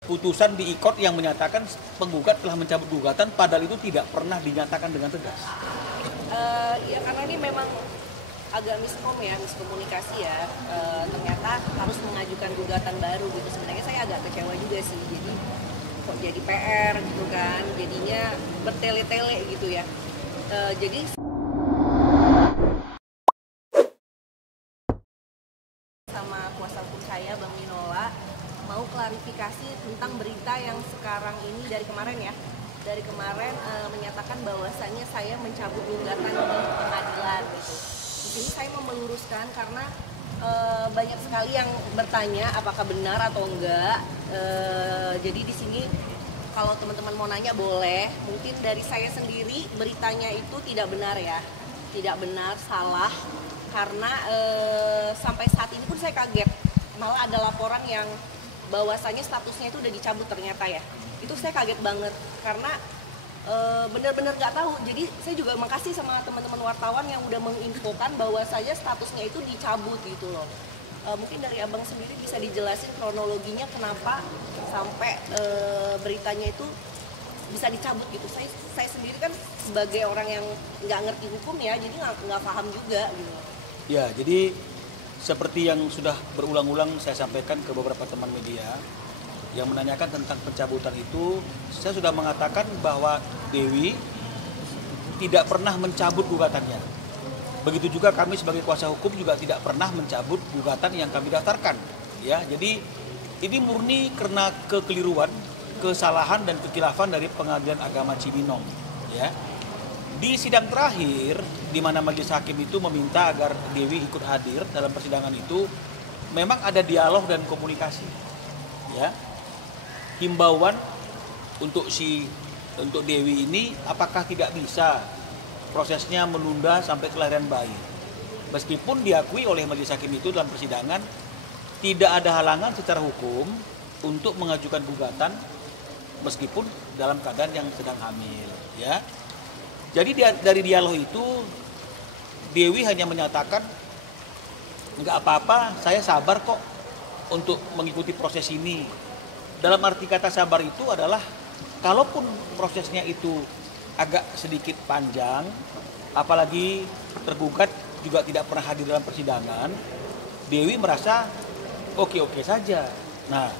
Putusan di ICOT yang menyatakan penggugat telah mencabut gugatan padahal itu tidak pernah dinyatakan dengan tegas. Ya karena ini memang agak miskomunikasi ya. Ternyata harus mengajukan gugatan baru gitu. Sebenarnya saya agak kecewa juga sih. Jadi kok jadi PR gitu kan. Jadinya bertele-tele gitu ya. Jadi sama kuasa hukum saya Bang Minola mau klarifikasi tentang berita yang sekarang ini dari kemarin ya. Dari kemarin menyatakan bahwasannya saya mencabut gugatan di pengadilan gitu. Di sini saya mau meluruskan karena banyak sekali yang bertanya apakah benar atau enggak. Jadi di sini kalau teman-teman mau nanya boleh. Mungkin dari saya sendiri beritanya itu tidak benar ya, tidak benar, salah. Karena sampai saat ini pun saya kaget. Malah ada laporan yang bahwasanya statusnya itu udah dicabut ternyata ya. Itu saya kaget banget karena benar-benar nggak tahu. Jadi saya juga makasih sama teman-teman wartawan yang udah menginfokan bahwa saja statusnya itu dicabut gitu loh. Mungkin dari abang sendiri bisa dijelasin kronologinya kenapa sampai beritanya itu bisa dicabut gitu. Saya sendiri kan sebagai orang yang nggak ngerti hukum ya, jadi nggak paham juga gitu. Ya, jadi seperti yang sudah berulang-ulang saya sampaikan ke beberapa teman media yang menanyakan tentang pencabutan itu, saya sudah mengatakan bahwa Dewi tidak pernah mencabut gugatannya. Begitu juga kami sebagai kuasa hukum juga tidak pernah mencabut gugatan yang kami daftarkan. Ya, jadi ini murni karena kekeliruan, kesalahan dan kekhilafan dari Pengadilan Agama Cibinong. Ya, di sidang terakhir di mana majelis hakim itu meminta agar Dewi ikut hadir dalam persidangan itu, memang ada dialog dan komunikasi. Ya, himbauan untuk Dewi ini apakah tidak bisa prosesnya menunda sampai kelahiran bayi. Meskipun diakui oleh majelis hakim itu dalam persidangan tidak ada halangan secara hukum untuk mengajukan gugatan meskipun dalam keadaan yang sedang hamil, ya. Jadi dari dialog itu Dewi hanya menyatakan nggak apa-apa, saya sabar kok untuk mengikuti proses ini. Dalam arti kata sabar itu adalah kalaupun prosesnya itu agak sedikit panjang, apalagi tergugat juga tidak pernah hadir dalam persidangan, Dewi merasa oke-oke saja. Nah,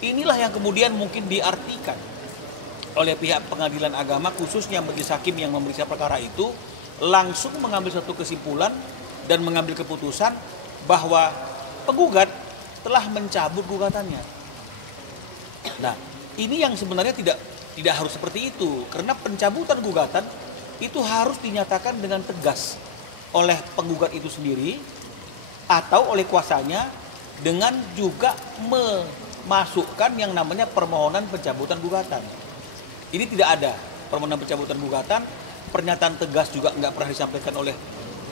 inilah yang kemudian mungkin diartikan oleh pihak pengadilan agama, khususnya majelis hakim yang memeriksa perkara itu, langsung mengambil satu kesimpulan dan mengambil keputusan bahwa penggugat telah mencabut gugatannya. Nah, ini yang sebenarnya tidak harus seperti itu, karena pencabutan gugatan itu harus dinyatakan dengan tegas oleh penggugat itu sendiri atau oleh kuasanya dengan juga memasukkan yang namanya permohonan pencabutan gugatan. Ini tidak ada permohonan pencabutan gugatan, pernyataan tegas juga nggak pernah disampaikan oleh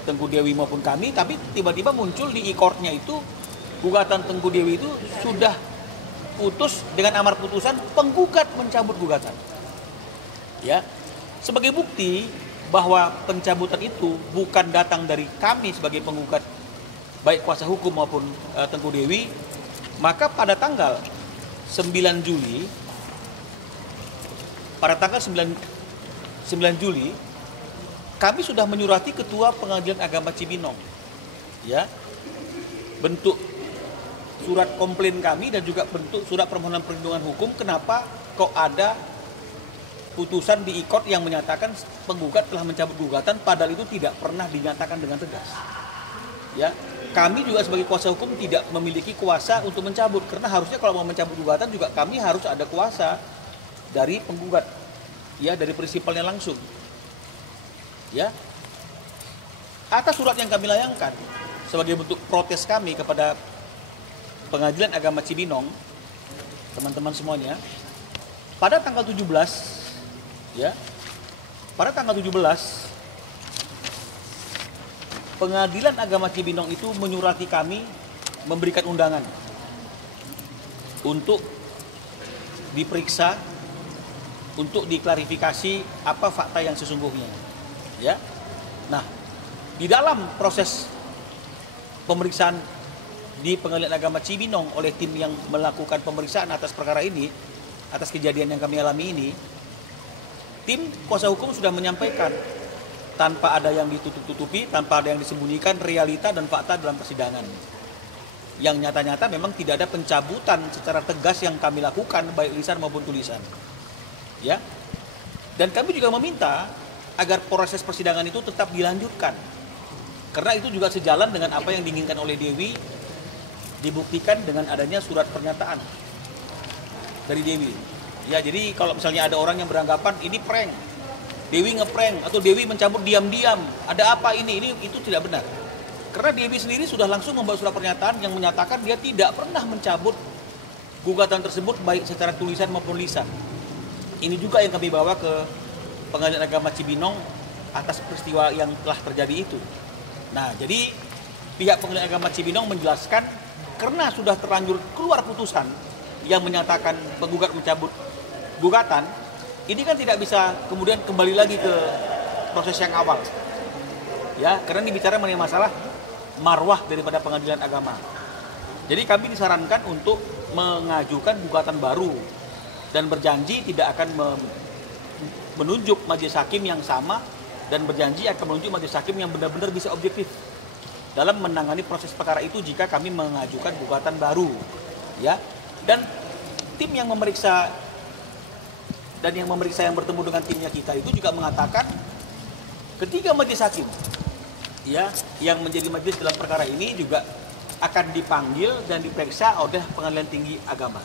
Tengku Dewi maupun kami, tapi tiba-tiba muncul di e-courtnya itu gugatan Tengku Dewi itu sudah putus dengan amar putusan penggugat mencabut gugatan. Ya, sebagai bukti bahwa pencabutan itu bukan datang dari kami sebagai penggugat, baik kuasa hukum maupun Tengku Dewi, maka pada tanggal 9 Juli, kami sudah menyurati Ketua Pengadilan Agama Cibinong, ya, bentuk surat komplain kami dan juga bentuk surat permohonan perlindungan hukum kenapa kok ada putusan di ICOT yang menyatakan penggugat telah mencabut gugatan padahal itu tidak pernah dinyatakan dengan tegas. Ya, kami juga sebagai kuasa hukum tidak memiliki kuasa untuk mencabut, karena harusnya kalau mau mencabut gugatan juga kami harus ada kuasa dari penggugat, ya, dari prinsipalnya langsung. Ya, atas surat yang kami layangkan sebagai bentuk protes kami kepada Pengadilan Agama Cibinong, teman-teman semuanya, pada tanggal 17, ya, pada tanggal 17, Pengadilan Agama Cibinong itu menyurati kami, memberikan undangan untuk diperiksa, untuk diklarifikasi apa fakta yang sesungguhnya, ya. Nah, di dalam proses pemeriksaan di Pengadilan Agama Cibinong oleh tim yang melakukan pemeriksaan atas perkara ini, atas kejadian yang kami alami ini, tim kuasa hukum sudah menyampaikan tanpa ada yang ditutup-tutupi, tanpa ada yang disembunyikan realita dan fakta dalam persidangan. Yang nyata-nyata memang tidak ada pencabutan secara tegas yang kami lakukan baik lisan maupun tulisan. Ya. Dan kami juga meminta agar proses persidangan itu tetap dilanjutkan. Karena itu juga sejalan dengan apa yang diinginkan oleh Dewi, dibuktikan dengan adanya surat pernyataan dari Dewi. Ya, jadi kalau misalnya ada orang yang beranggapan ini prank, Dewi ngeprank atau Dewi mencabut diam-diam, ada apa ini itu tidak benar. Karena Dewi sendiri sudah langsung membuat surat pernyataan yang menyatakan dia tidak pernah mencabut gugatan tersebut baik secara tulisan maupun lisan. Ini juga yang kami bawa ke Pengadilan Agama Cibinong atas peristiwa yang telah terjadi itu. Nah, jadi pihak Pengadilan Agama Cibinong menjelaskan karena sudah terlanjur keluar putusan yang menyatakan penggugat mencabut gugatan, ini kan tidak bisa kemudian kembali lagi ke proses yang awal. Ya, karena ini bicara mengenai masalah marwah daripada Pengadilan Agama. Jadi kami disarankan untuk mengajukan gugatan baru dan berjanji tidak akan menunjuk majelis hakim yang sama dan berjanji akan menunjuk majelis hakim yang benar-benar bisa objektif dalam menangani proses perkara itu jika kami mengajukan gugatan baru, ya. Dan tim yang memeriksa yang bertemu dengan timnya kita itu juga mengatakan ketiga majelis hakim, ya, yang menjadi majelis dalam perkara ini juga akan dipanggil dan diperiksa oleh Pengadilan Tinggi Agama.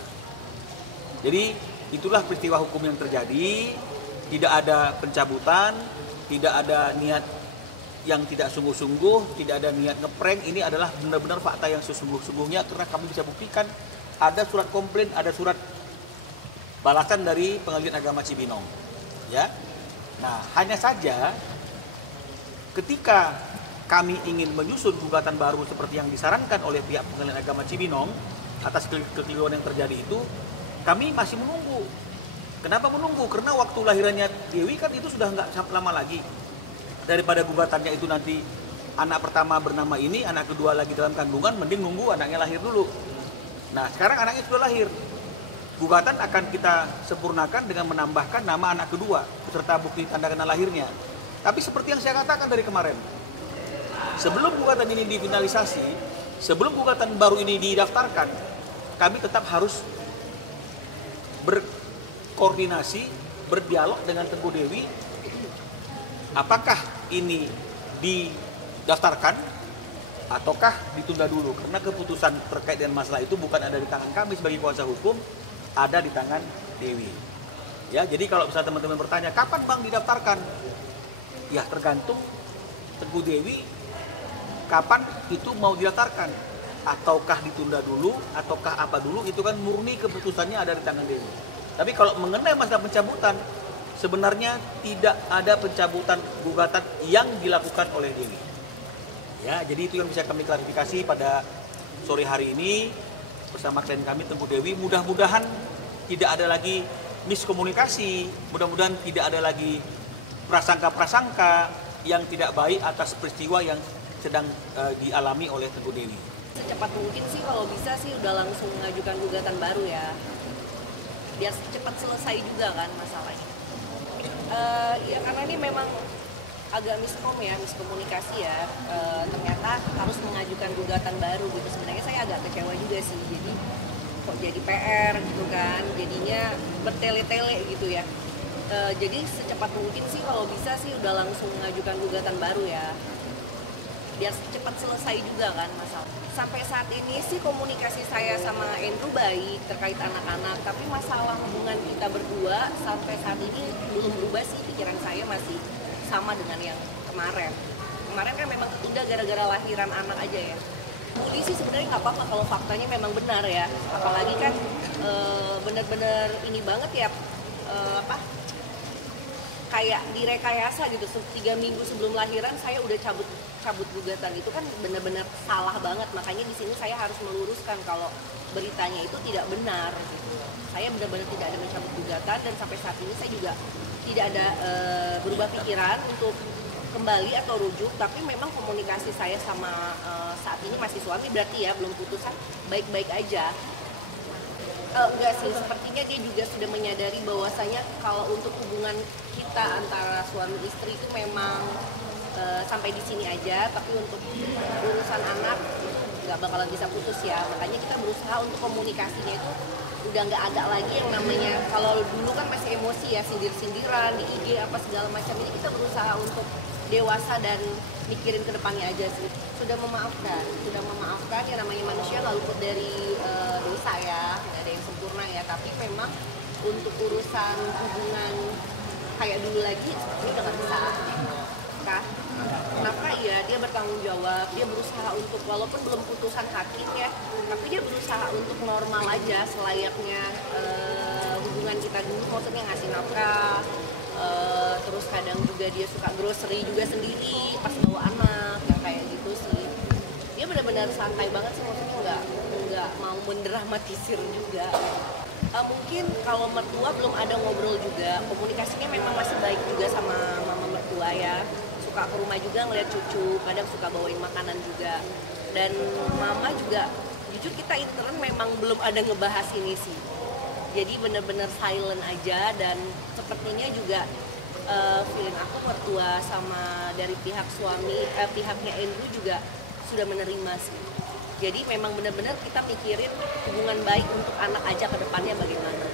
Jadi itulah peristiwa hukum yang terjadi, tidak ada pencabutan, tidak ada niat yang tidak sungguh-sungguh, tidak ada niat ngeprank. Ini adalah benar-benar fakta yang sesungguh-sungguhnya karena kami bisa buktikan ada surat komplain, ada surat balasan dari Pengadilan Agama Cibinong. Ya. Nah, hanya saja ketika kami ingin menyusun gugatan baru seperti yang disarankan oleh pihak Pengadilan Agama Cibinong atas kekeliruan yang terjadi itu, kami masih menunggu. Kenapa menunggu? Karena waktu lahirannya Dewi kan itu sudah nggak lama lagi. Daripada gugatannya itu nanti anak pertama bernama ini, anak kedua lagi dalam kandungan, mending nunggu anaknya lahir dulu. Nah, sekarang anaknya sudah lahir. Gugatan akan kita sempurnakan dengan menambahkan nama anak kedua beserta bukti tanda kenal lahirnya. Tapi seperti yang saya katakan dari kemarin, sebelum gugatan ini difinalisasi, sebelum gugatan baru ini didaftarkan, kami tetap harus berkoordinasi, berdialog dengan Teguh Dewi, apakah ini didaftarkan ataukah ditunda dulu, karena keputusan terkait dengan masalah itu bukan ada di tangan kami sebagai kuasa hukum, ada di tangan Dewi. Ya, jadi kalau misalnya teman-teman bertanya kapan Bang didaftarkan, ya tergantung Teguh Dewi kapan itu mau didaftarkan, ataukah ditunda dulu, ataukah apa dulu, itu kan murni keputusannya ada di tangan Dewi. Tapi kalau mengenai masalah pencabutan, sebenarnya tidak ada pencabutan gugatan yang dilakukan oleh Dewi. Ya, jadi itu yang bisa kami klarifikasi pada sore hari ini bersama klien kami Teguh Dewi. Mudah-mudahan tidak ada lagi miskomunikasi, mudah-mudahan tidak ada lagi prasangka-prasangka yang tidak baik atas peristiwa yang sedang dialami oleh Teguh Dewi. Secepat mungkin sih kalau bisa sih udah langsung mengajukan gugatan baru ya, biar cepat selesai juga kan masalahnya. Ya karena ini memang agak miskomunikasi ya. Ternyata harus mengajukan gugatan baru gitu. Sebenarnya saya agak kecewa juga sih. Jadi kok jadi PR gitu kan, jadinya bertele-tele gitu ya. Jadi secepat mungkin sih kalau bisa sih udah langsung mengajukan gugatan baru ya, biar cepat selesai juga kan masalah. Sampai saat ini sih komunikasi saya sama Andrew baik terkait anak-anak, tapi masalah hubungan kita berdua sampai saat ini belum berubah sih. Pikiran saya masih sama dengan yang kemarin. Kemarin kan memang udah gara-gara lahiran anak aja ya. Jadi sih sebenarnya nggak apa-apa kalau faktanya memang benar ya. Apalagi kan benar-benar ini banget ya, kayak direkayasa gitu. 3 minggu sebelum lahiran saya udah cabut gugatan, itu kan benar-benar salah banget. Makanya di sini saya harus meluruskan kalau beritanya itu tidak benar gitu. Saya benar-benar tidak ada mencabut gugatan, dan sampai saat ini saya juga tidak ada berubah pikiran untuk kembali atau rujuk. Tapi memang komunikasi saya sama saat ini masih suami, berarti ya belum putusan, baik-baik aja. Enggak sih, sepertinya dia juga sudah menyadari bahwasanya kalau untuk hubungan kita antara suami istri itu memang sampai di sini aja, tapi untuk urusan anak nggak bakalan bisa putus ya. Makanya kita berusaha untuk komunikasinya itu udah nggak ada lagi yang namanya, kalau dulu kan masih emosi ya, sindir-sindiran di IG apa segala macam. Ini kita berusaha untuk dewasa dan mikirin ke depannya aja sih. Sudah memaafkan ya, namanya manusia nggak luput dari dosa ya, nggak ada yang sempurna ya. Tapi memang untuk urusan hubungan kayak dulu lagi sepertinya udah nggak bisa gitu. Kenapa ya, dia bertanggung jawab, dia berusaha untuk, walaupun belum putusan hakim ya, tapi dia berusaha untuk normal aja selayaknya hubungan kita dulu, maksudnya ngasih nafkah. Terus kadang juga dia suka grocery juga sendiri pas bawa anak, yang kayak gitu sih. Dia benar-benar santai banget sih, maksudnya nggak mau mendramatisir juga. Mungkin kalau mertua belum ada ngobrol juga, komunikasinya memang masih baik juga sama mama mertua ya. Suka ke rumah juga ngeliat cucu, kadang suka bawain makanan juga. Dan mama juga, jujur kita intern memang belum ada ngebahas ini sih. Jadi benar-benar silent aja, dan sepertinya juga feeling aku mertua sama dari pihak suami, pihaknya Andrew juga sudah menerima sih. Jadi memang benar-benar kita mikirin hubungan baik untuk anak aja ke depannya bagaimana.